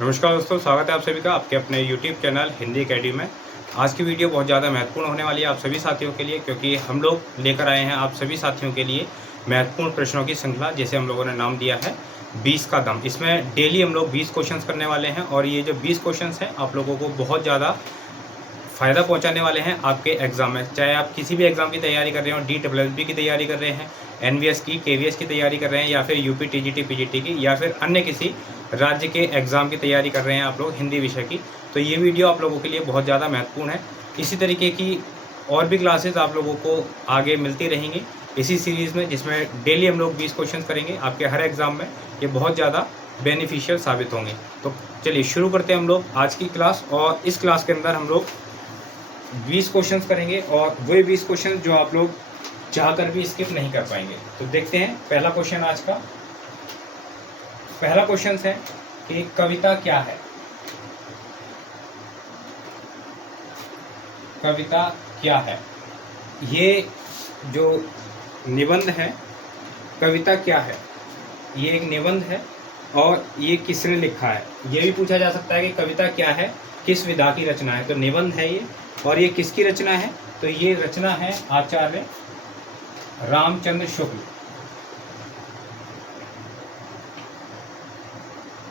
नमस्कार दोस्तों, स्वागत है आप सभी का आपके अपने YouTube चैनल हिंदी अकेडमी में। आज की वीडियो बहुत ज़्यादा महत्वपूर्ण होने वाली है आप सभी साथियों के लिए, क्योंकि हम लोग लेकर आए हैं आप सभी साथियों के लिए महत्वपूर्ण प्रश्नों की श्रृंखला, जैसे हम लोगों ने नाम दिया है 20 का दम। इसमें डेली हम लोग 20 क्वेश्चंस करने वाले हैं और ये जो 20 क्वेश्चंस हैं आप लोगों को बहुत ज़्यादा फ़ायदा पहुंचाने वाले हैं आपके एग्ज़ाम में। चाहे आप किसी भी एग्ज़ाम की तैयारी कर रहे हो, DSSB की तैयारी कर रहे हैं, NVS की, KVS की तैयारी कर रहे हैं, या फिर UP TGT PGT की, या फिर अन्य किसी राज्य के एग्ज़ाम की तैयारी कर रहे हैं आप लोग हिंदी विषय की, तो ये वीडियो आप लोगों के लिए बहुत ज़्यादा महत्वपूर्ण है। इसी तरीके की और भी क्लासेज़ आप लोगों को आगे मिलती रहेंगी इसी सीरीज़ में, जिसमें डेली हम लोग 20 क्वेश्चन करेंगे आपके हर एग्ज़ाम में। ये बहुत ज़्यादा बेनिफिशियल साबित होंगे। तो चलिए शुरू करते हैं हम लोग आज की क्लास। और इस क्लास के अंदर हम लोग 20 क्वेश्चंस करेंगे और वही 20 क्वेश्चन जो आप लोग चाहकर भी स्किप नहीं कर पाएंगे। तो देखते हैं पहला क्वेश्चन आज का। पहला क्वेश्चन है कि कविता क्या है। कविता क्या है, ये जो निबंध है कविता क्या है, ये एक निबंध है और ये किसने लिखा है। ये भी पूछा जा सकता है कि कविता क्या है, किस विधा की रचना है। तो निबंध है ये, और ये किसकी रचना है, तो ये रचना है आचार्य रामचंद्र शुक्ल।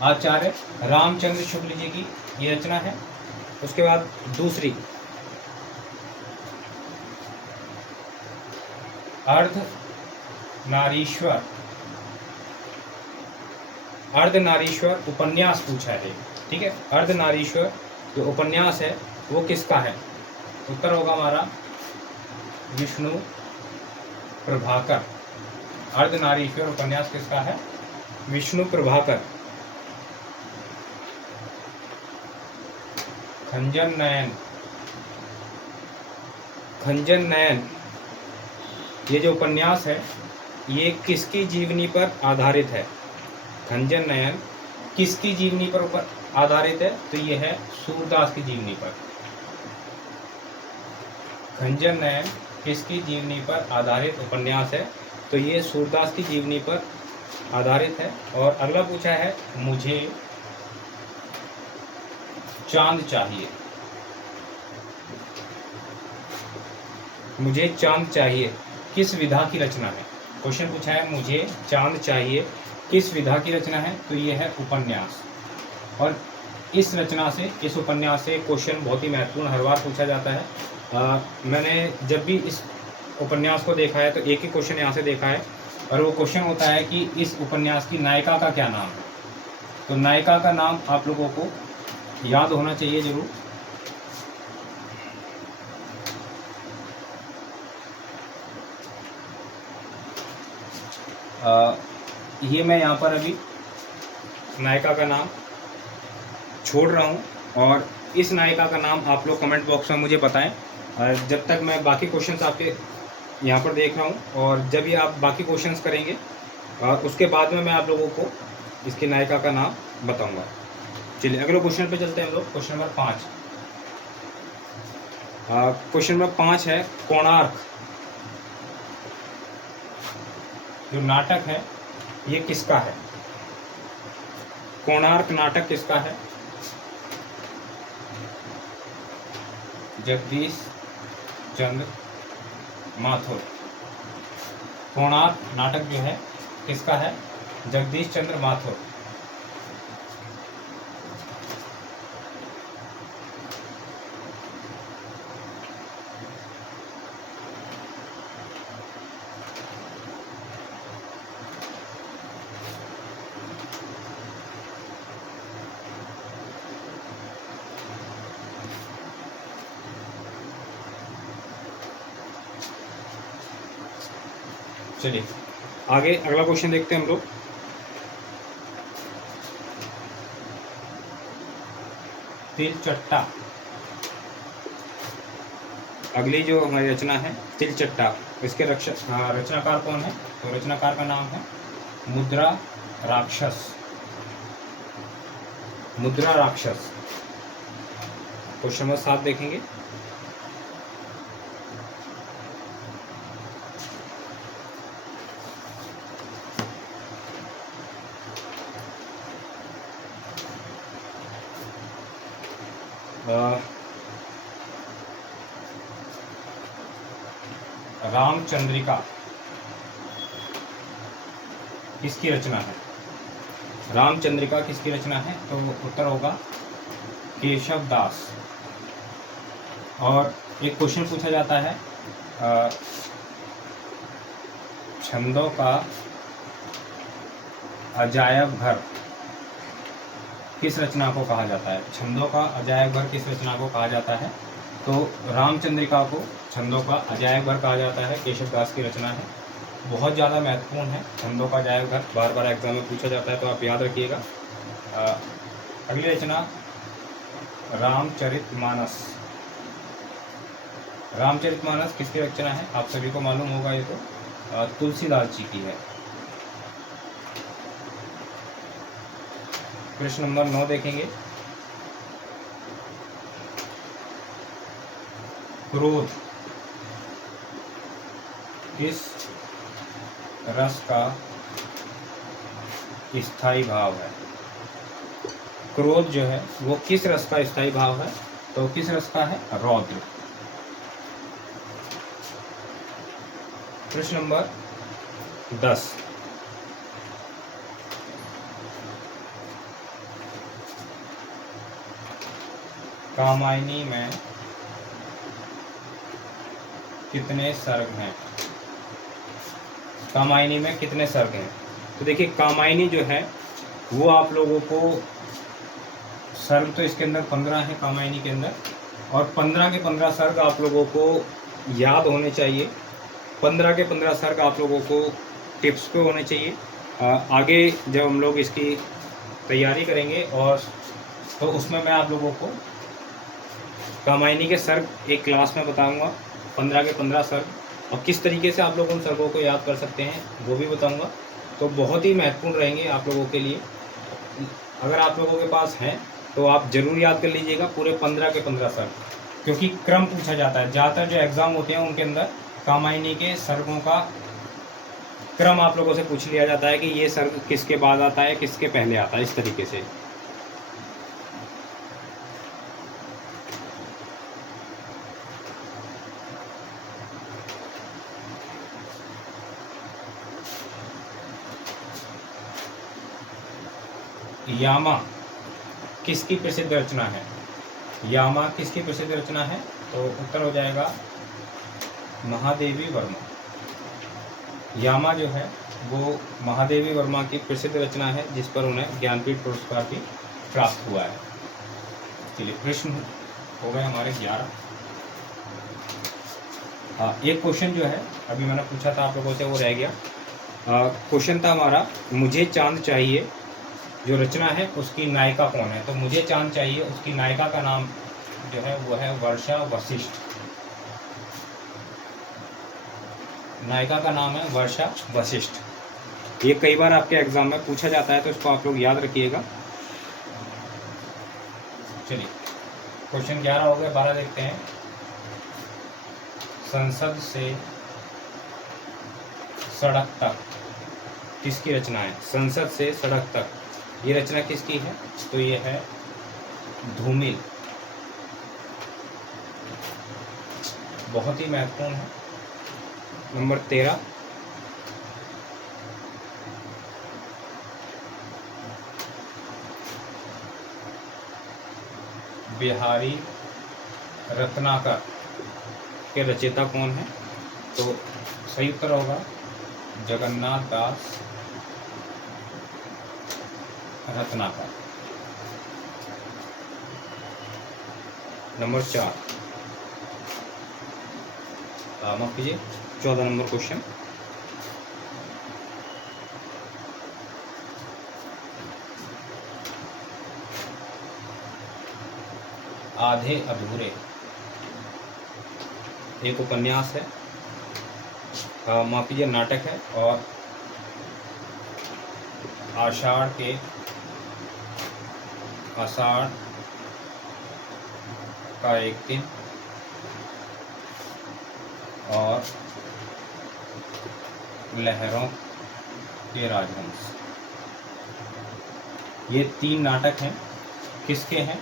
आचार्य रामचंद्र शुक्ल जी की ये रचना है। उसके बाद दूसरी, अर्धनारीश्वर। अर्धनारीश्वर उपन्यास पूछा है, ठीक है। अर्धनारीश्वर जो उपन्यास है वो किसका है। उत्तर होगा हमारा विष्णु प्रभाकर। अर्धनारीश्वर उपन्यास किसका है, विष्णु प्रभाकर। खंजन नयन। खंजन नयन ये जो उपन्यास है ये किसकी जीवनी पर आधारित है। खंजन नयन किसकी जीवनी पर आधारित है, तो ये है सूरदास की जीवनी पर। खंजन नयन किसकी जीवनी पर आधारित उपन्यास है, तो ये सूरदास की जीवनी पर आधारित है। और अगला पूछा है मुझे चांद चाहिए। मुझे चांद चाहिए किस विधा की रचना है। क्वेश्चन पूछा है मुझे चांद चाहिए किस विधा की रचना है, तो ये है उपन्यास। और इस रचना से, इस उपन्यास से क्वेश्चन बहुत ही महत्वपूर्ण हर बार पूछा जाता है। मैंने जब भी इस उपन्यास को देखा है तो एक ही क्वेश्चन यहाँ से देखा है, और वो क्वेश्चन होता है कि इस उपन्यास की नायिका का क्या नाम है। तो नायिका का नाम आप लोगों को याद होना चाहिए जरूर। ये मैं यहाँ पर अभी नायिका का नाम छोड़ रहा हूँ, और इस नायिका का नाम आप लोग कमेंट बॉक्स में मुझे बताएं। जब तक मैं बाकी क्वेश्चंस आपके यहाँ पर देख रहा हूँ, और जब भी आप बाकी क्वेश्चंस करेंगे उसके बाद में मैं आप लोगों को इसकी नायिका का नाम बताऊँगा। चलिए अगले क्वेश्चन पे चलते हैं हम लोग। Question number 5। क्वेश्चन नंबर 5 है कोणार्क जो नाटक है ये किसका है। कोणार्क नाटक किसका है, जगदीश चंद्र माथुर। कोणार्क नाटक जो है किसका है, जगदीश चंद्र माथुर। चलिए आगे अगला क्वेश्चन देखते हैं हम लोग। तिलचट्टा। अगली जो हमारी रचना है तिलचट्टा, इसके रचनाकार कौन है, तो रचनाकार का नाम है मुद्रा राक्षस। मुद्रा राक्षस। क्वेश्चन नंबर 7 देखेंगे। रामचंद्रिका किसकी रचना है? रामचंद्रिका किसकी रचना है? तो उत्तर होगा केशव दास। और एक क्वेश्चन पूछा जाता है, छंदों का अजायब घर किस रचना को कहा जाता है? छंदों का अजायब घर किस रचना को कहा जाता है? तो रामचंद्रिका को छंदों का अजायब घर कहा जाता है, केशव दास की रचना है। बहुत ज़्यादा महत्वपूर्ण है छंदों का अजायब घर, बार बार एग्जाम में पूछा जाता है, तो आप याद रखिएगा। अगली रचना रामचरितमानस। रामचरितमानस किसकी रचना है? आप सभी को मालूम होगा, ये तो तुलसीदास जी की है। प्रश्न नंबर 9 देखेंगे। क्रोध किस रस का स्थायी भाव है? क्रोध जो है वो किस रस का स्थायी भाव है? तो किस रस का है? रौद्र। प्रश्न नंबर 10। कामायनी में कितने सर्ग हैं? कामायनी में कितने सर्ग हैं? तो देखिए, कामायनी जो है वो आप लोगों को सर्ग तो इसके अंदर 15 है कामायनी के अंदर, और 15 के 15 सर्ग आप लोगों को याद होने चाहिए। 15 के 15 सर्ग आप लोगों को टिप्स पे होने चाहिए। आगे जब हम लोग इसकी तैयारी करेंगे और तो उसमें मैं आप लोगों को कामायनी के सर्ग एक क्लास में बताऊंगा, 15 के 15 सर्ग, और किस तरीके से आप लोग उन सर्गों को याद कर सकते हैं वो भी बताऊंगा। तो बहुत ही महत्वपूर्ण रहेंगे आप लोगों के लिए। अगर आप लोगों के पास हैं तो आप ज़रूर याद कर लीजिएगा पूरे 15 के 15 सर्ग, क्योंकि क्रम पूछा जाता है। ज़्यादातर जो एग्ज़ाम होते हैं उनके अंदर कामायनी के सर्गों का क्रम आप लोगों से पूछ लिया जाता है कि ये सर्ग किसके बाद आता है, किसके पहले आता है, इस तरीके से। यामा किसकी प्रसिद्ध रचना है? यामा किसकी प्रसिद्ध रचना है? तो उत्तर हो जाएगा महादेवी वर्मा। यामा जो है वो महादेवी वर्मा की प्रसिद्ध रचना है, जिस पर उन्हें ज्ञानपीठ पुरस्कार भी प्राप्त हुआ है। चलिए, प्रश्न हो गए हमारे 11। एक क्वेश्चन जो है अभी मैंने पूछा था आप लोगों से, वो रह गया। क्वेश्चन था हमारा, मुझे चांद चाहिए जो रचना है उसकी नायिका कौन है? तो मुझे चांद चाहिए उसकी नायिका का नाम जो है वो है वर्षा वशिष्ठ। नायिका का नाम है वर्षा वशिष्ठ। ये कई बार आपके एग्जाम में पूछा जाता है, तो इसको आप लोग याद रखिएगा। चलिए, क्वेश्चन 11 हो गए, 12 देखते हैं। संसद से सड़क तक किसकी रचना है? संसद से सड़क तक ये रचना किसकी है? तो ये है धूमिल। बहुत ही महत्वपूर्ण है। नंबर 13, बिहारी रत्नाकर के रचयिता कौन है? तो सही उत्तर होगा जगन्नाथ दास रत्नाकर। नंबर 4, माफ कीजिए, 14 नंबर क्वेश्चन। आधे अधूरे एक उपन्यास है, माफ कीजिए नाटक है, और आषाढ़ का एक दिन और लहरों के राजहंस, ये 3 नाटक हैं। किसके हैं?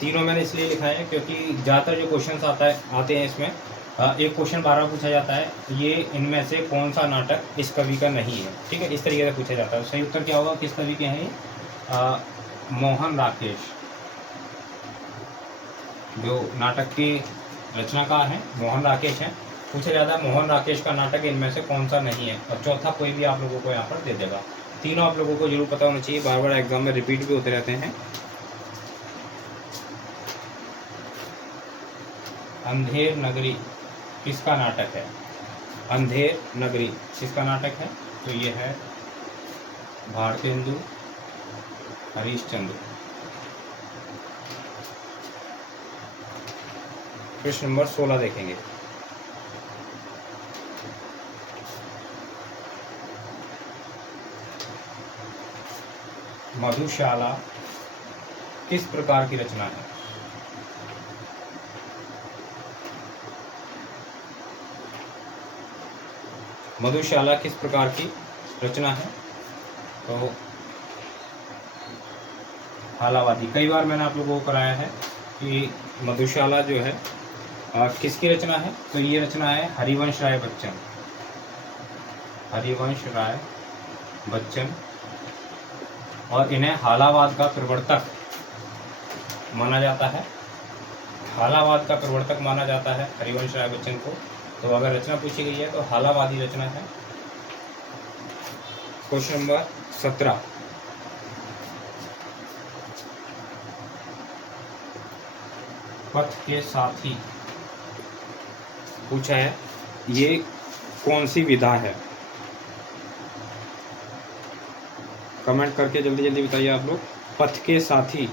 तीनों मैंने इसलिए लिखा है क्योंकि ज़्यादातर जो क्वेश्चन आते हैं इसमें एक क्वेश्चन बार बार पूछा जाता है, ये इनमें से कौन सा नाटक इस कवि का नहीं है। ठीक है, इस तरीके से पूछा जाता है। सही उत्तर क्या होगा, किस कवि के हैं ये? मोहन राकेश, जो नाटक के रचनाकार हैं मोहन राकेश हैं। पूछा जाता है मोहन राकेश का नाटक इनमें से कौन सा नहीं है, और चौथा कोई भी आप लोगों को यहाँ पर दे देगा। तीनों आप लोगों को जरूर पता होना चाहिए, बार बार एग्जाम में रिपीट भी होते रहते हैं। अंधेर नगरी किसका नाटक है? अंधेर नगरी किसका नाटक है? तो ये है भारतेंदु हरिश्चंद्र। प्रश्न नंबर 16 देखेंगे। मधुशाला किस प्रकार की रचना है? मधुशाला किस प्रकार की रचना है? तो हालावादी। कई बार मैंने आप लोगों को कराया है कि मधुशाला जो है किसकी रचना है? तो ये रचना है हरिवंश राय बच्चन। हरिवंश राय बच्चन, और इन्हें हालावाद का प्रवर्तक माना जाता है। हालावाद का प्रवर्तक माना जाता है हरिवंश राय बच्चन को। तो अगर रचना पूछी गई है तो हालावादी रचना है। क्वेश्चन नंबर 17, पथ के साथी पूछा है, ये कौन सी विधा है? कमेंट करके जल्दी जल्दी बताइए आप लोग। पथ के साथी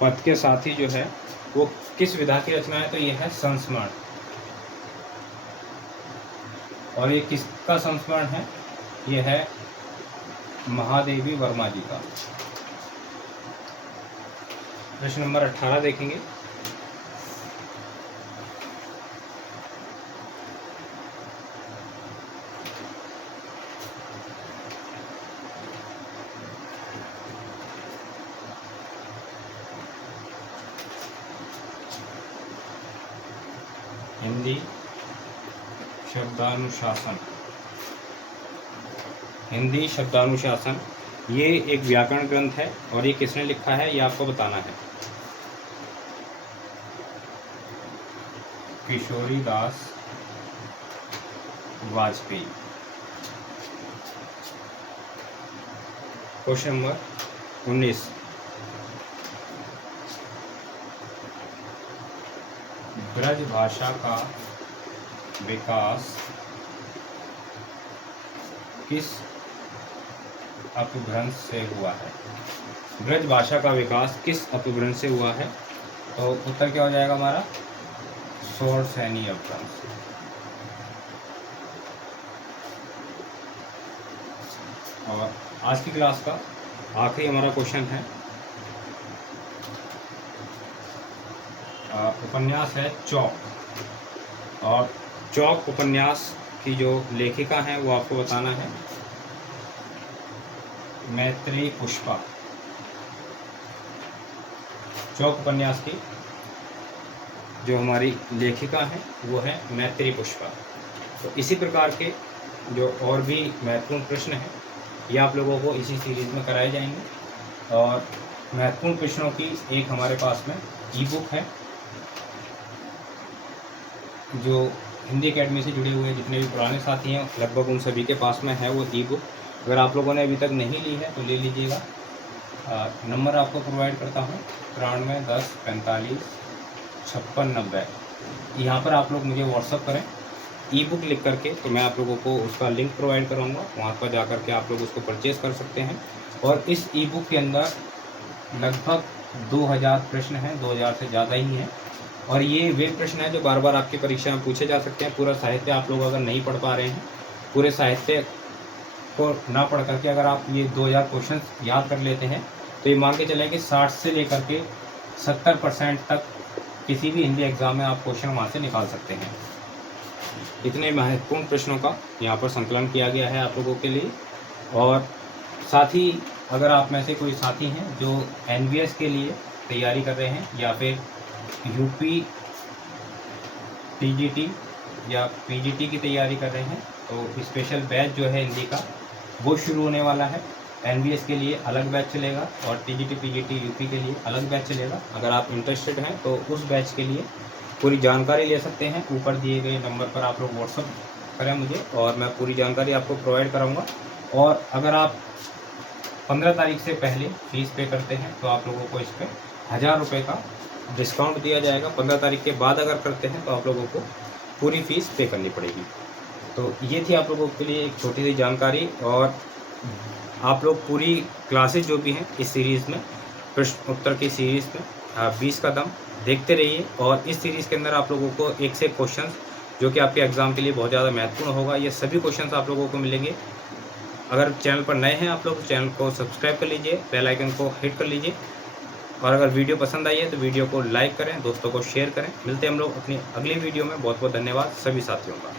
पथ के साथी जो है वो किस विधा की रचना है? तो ये है संस्मरण। और ये किसका संस्मरण है? ये है महादेवी वर्मा जी का। प्रश्न नंबर 18 देखेंगे। हिंदी शब्दानुशासन। हिंदी शब्दानुशासन ये एक व्याकरण ग्रंथ है, और ये किसने लिखा है ये आपको बताना है। किशोरीदास वाजपेयी। क्वेश्चन नंबर 19, ब्रज भाषा का विकास किस अपभ्रंश से हुआ है? ब्रज भाषा का विकास किस अपभ्रंश से हुआ है? तो उत्तर क्या हो जाएगा हमारा? शौरसेनी अपभ्रंश। और आज की क्लास का आखिरी हमारा क्वेश्चन है, उपन्यास है चौक, और चौक उपन्यास की जो लेखिका हैं वो आपको बताना है मैत्रेयी पुष्पा। चौक उपन्यास की जो हमारी लेखिका हैं वो है मैत्रेयी पुष्पा। तो इसी प्रकार के जो और भी महत्वपूर्ण प्रश्न हैं ये आप लोगों को इसी सीरीज़ में कराए जाएंगे। और महत्वपूर्ण प्रश्नों की एक हमारे पास में ई बुक है, जो हिंदी एकेडमी से जुड़े हुए जितने भी पुराने साथी हैं लगभग उन सभी के पास में है वो ई बुक। अगर आप लोगों ने अभी तक नहीं ली है तो ले लीजिएगा। नंबर आपको प्रोवाइड करता हूँ 93 10 45 56 90। यहाँ पर आप लोग मुझे व्हाट्सअप करें ई बुक लिख करके, तो मैं आप लोगों को उसका लिंक प्रोवाइड कराऊंगा। वहाँ पर जा कर के आप लोग उसको परचेज़ कर सकते हैं। और इस ई बुक के अंदर लगभग 2000 प्रश्न हैं, 2000 से ज़्यादा ही हैं। और ये वे प्रश्न हैं जो बार बार आपकी परीक्षा में पूछे जा सकते हैं। पूरा साहित्य आप लोग अगर नहीं पढ़ पा रहे हैं, पूरे साहित्य उसको ना पढ़ करके अगर आप ये 2000 क्वेश्चन याद कर लेते हैं तो ये मान के चलें कि 60 से लेकर के 70% तक किसी भी हिंदी एग्ज़ाम में आप क्वेश्चन वहाँ से निकाल सकते हैं। इतने महत्वपूर्ण प्रश्नों का यहाँ पर संकलन किया गया है आप लोगों के लिए। और साथ ही अगर आप में से कोई साथी हैं जो NVS के लिए तैयारी कर रहे हैं या फिर UP TGT या PGT की तैयारी कर रहे हैं तो स्पेशल बैच जो है हिंदी का वो शुरू होने वाला है। NVS के लिए अलग बैच चलेगा और TGT PGT UP के लिए अलग बैच चलेगा। अगर आप इंटरेस्टेड हैं तो उस बैच के लिए पूरी जानकारी ले सकते हैं। ऊपर दिए गए नंबर पर आप लोग व्हाट्सअप करें मुझे और मैं पूरी जानकारी आपको प्रोवाइड कराऊंगा। और अगर आप 15 तारीख से पहले फ़ीस पे करते हैं तो आप लोगों को इस पर 1000 रुपये का डिस्काउंट दिया जाएगा। 15 तारीख के बाद अगर करते हैं तो आप लोगों को पूरी फ़ीस पे करनी पड़ेगी। तो ये थी आप लोगों के लिए एक छोटी सी जानकारी। और आप लोग पूरी क्लासेस जो भी हैं इस सीरीज़ में, प्रश्न उत्तर की सीरीज़ में 20 कदम देखते रहिए। और इस सीरीज़ के अंदर आप लोगों को एक से एक क्वेश्चन जो कि आपके एग्ज़ाम के लिए बहुत ज़्यादा महत्वपूर्ण होगा, ये सभी क्वेश्चन आप लोगों को मिलेंगे। अगर चैनल पर नए हैं आप लोग चैनल को सब्सक्राइब कर लीजिए, बेल आइकन को हिट कर लीजिए। और अगर वीडियो पसंद आई है तो वीडियो को लाइक करें, दोस्तों को शेयर करें। मिलते हैं हम लोग अपनी अगली वीडियो में। बहुत बहुत धन्यवाद सभी साथियों का।